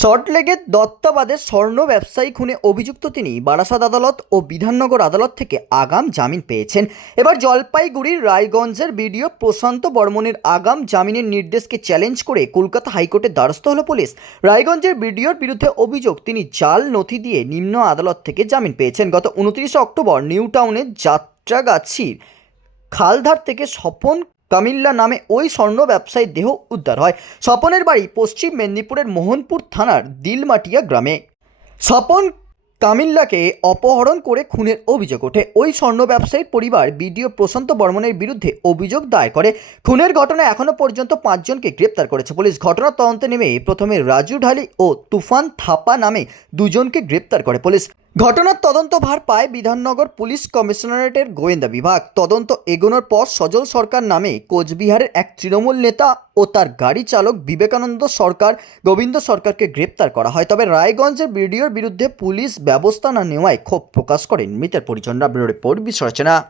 সল্টলেগের দত্তাবাদে স্বর্ণ ব্যবসায়ী খুনে অভিযুক্ত তিনি বারাসাত আদালত ও বিধাননগর আদালত থেকে আগাম জামিন পেয়েছেন। এবার জলপাইগুড়ির রায়গঞ্জের বিডিও প্রশান্ত বর্মনের আগাম জামিনের নির্দেশকে চ্যালেঞ্জ করে কলকাতা হাইকোর্টের দ্বারস্থ হল পুলিশ। রায়গঞ্জের বিডিওর বিরুদ্ধে অভিযোগ, তিনি জাল নথি দিয়ে নিম্ন আদালত থেকে জামিন পেয়েছেন। গত উনত্রিশে অক্টোবর নিউ টাউনের যাত্রাগাছির খালধার থেকে স্বপন কামিল্লা নামে ওই স্বর্ণ ব্যবসায়ীর দেহ উদ্ধার হয়। স্বপনের বাড়ি পশ্চিম মেদিনীপুরের মোহনপুর থানার দিলমাটিয়া গ্রামে। স্বপন কামিল্লাকে অপহরণ করে খুনের অভিযোগ ওঠে। ওই স্বর্ণ ব্যবসায়ীর পরিবার বিডিও প্রশান্ত বর্মনের বিরুদ্ধে অভিযোগ দায়ের করে। খুনের ঘটনায় এখনও পর্যন্ত পাঁচজনকে গ্রেপ্তার করেছে পুলিশ। ঘটনার তদন্তে নেমে প্রথমে রাজু ঢালি ও তুফান থাপা নামে দুজনকে গ্রেপ্তার করে পুলিশ। ঘটনার তদন্ত ভার পায় বিধাননগর পুলিশ কমিশনারেটের গোয়েন্দা বিভাগ। তদন্ত এগোনোর পর সজল সরকার নামে কোচবিহারের এক তৃণমূল নেতা ও তার গাড়ি চালক বিবেকানন্দ সরকার, গোবিন্দ সরকারকে গ্রেপ্তার করা হয়। তবে রায়গঞ্জের বিডিওর বিরুদ্ধে পুলিশ ব্যবস্থা না নেওয়ায় ক্ষোভ প্রকাশ করেন মৃতের পরিজনরা। ব্যুরো রিপোর্ট বিশ্ব রচনা